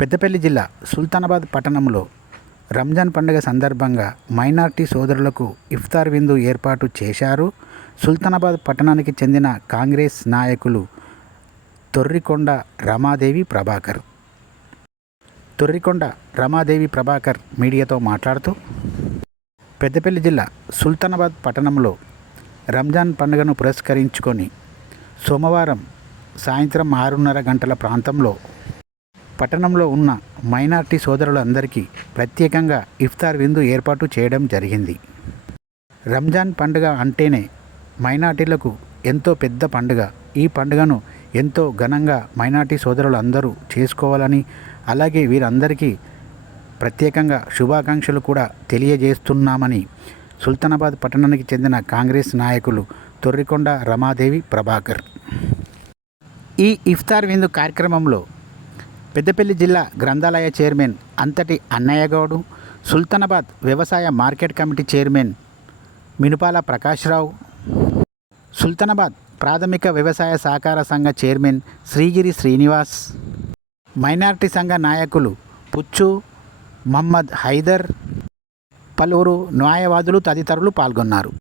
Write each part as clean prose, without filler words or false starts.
పెద్దపల్లి జిల్లా సుల్తానాబాద్ పట్టణంలో రంజాన్ పండుగ సందర్భంగా మైనార్టీ సోదరులకు ఇఫ్తార్ విందు ఏర్పాటు చేశారు. సుల్తానాబాద్ పట్టణానికి చెందిన కాంగ్రెస్ నాయకులు తొర్రికొండ రమాదేవి ప్రభాకర్ మీడియాతో మాట్లాడుతూ, పెద్దపల్లి జిల్లా సుల్తానాబాద్ పట్టణంలో రంజాన్ పండుగను పురస్కరించుకొని సోమవారం సాయంత్రం 6:30 గంటల ప్రాంతంలో పట్టణంలో ఉన్న మైనార్టీ సోదరులందరికీ ప్రత్యేకంగా ఇఫ్తార్ విందు ఏర్పాటు చేయడం జరిగింది. రంజాన్ పండుగ అంటేనే మైనార్టీలకు ఎంతో పెద్ద పండుగ. ఈ పండుగను ఎంతో ఘనంగా మైనార్టీ సోదరులు అందరూ చేసుకోవాలని, అలాగే వీరందరికీ ప్రత్యేకంగా శుభాకాంక్షలు కూడా తెలియజేస్తున్నామని సుల్తానాబాద్ పట్టణానికి చెందిన కాంగ్రెస్ నాయకులు తొర్రికొండ రమాదేవి ప్రభాకర్ ఈ ఇఫ్తార్ విందు కార్యక్రమంలో పెద్దపల్లి జిల్లా గ్రంథాలయ చైర్మన్ అంతటి అన్నయ్యగౌడు, సుల్తానాబాద్ వ్యవసాయ market committee chairman Minupala Prakash Rao, Sultanabad ప్రాథమిక వ్యవసాయ సహకార సంఘ చైర్మన్ శ్రీగిరి శ్రీనివాస్, మైనార్టీ సంఘ నాయకులు పుచ్చు, మహమ్మద్ హైదర్, పలువురు న్యాయవాదులు తదితరులు పాల్గొన్నారు.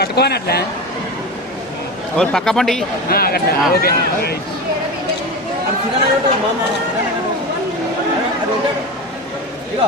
పట్టుకోని అట్లా పక్క పండి ఓకే. ఇగో